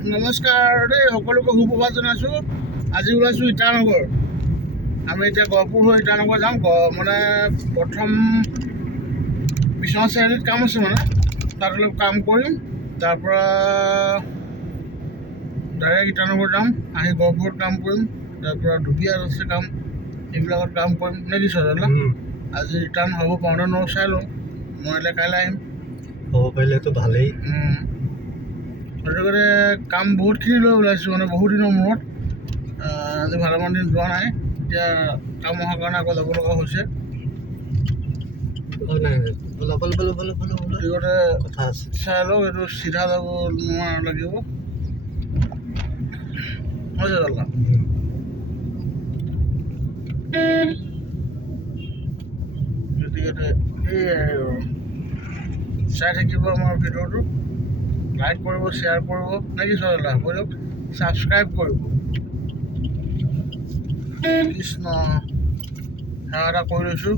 নমস্কাৰ দেই, সকলোকে সুপ্ৰভাত জনাইছোঁ। আজি ওলাইছোঁ ইটানগৰ। আমি এতিয়া গহপুৰ হৈ ইটানগৰ যাম। মানে প্ৰথম বিশ্বনাথ চাৰিআলিত কাম আছে, মানে তাত অলপ কাম কৰিম। তাৰপৰা ডাইৰেক্ট ইটানগৰ যাম, আহি গহপুৰত কাম কৰিম। তাৰপৰা ধুবীয়াত আছে কাম, এইবিলাকত কাম কৰিম নে কি চলা। আজি ৰিটাৰ্ণ হ'ব পাৰোঁ নে নোৱাৰোঁ চাই লওঁ। নোৱাৰিলে কাইলৈ আহিম। হ'ব পাৰিলেতো ভালেই। সেইটো কাৰণে কাম বহুতখিনি লৈ ওলাইছোঁ, মানে বহুত দিনৰ মূৰত। আজি ভালেমান দিন যোৱা নাই, এতিয়া কাম অহাৰ কাৰণে আকৌ যাব লগা হৈছে। গতিকে চাই লওক, এইটো চিধা যাব নোৱাৰা লাগিব। হৈছে দাদা, গতিকে এই চাই থাকিব আমাৰ ভিডিঅ'টো, লাইক কৰিব, শ্বেয়াৰ কৰিব নে কি চলা, কৰিব ছাবস্ক্ৰাইব কৰিব। কৃষ্ণ সেৱা এটা কৰি লৈছোঁ।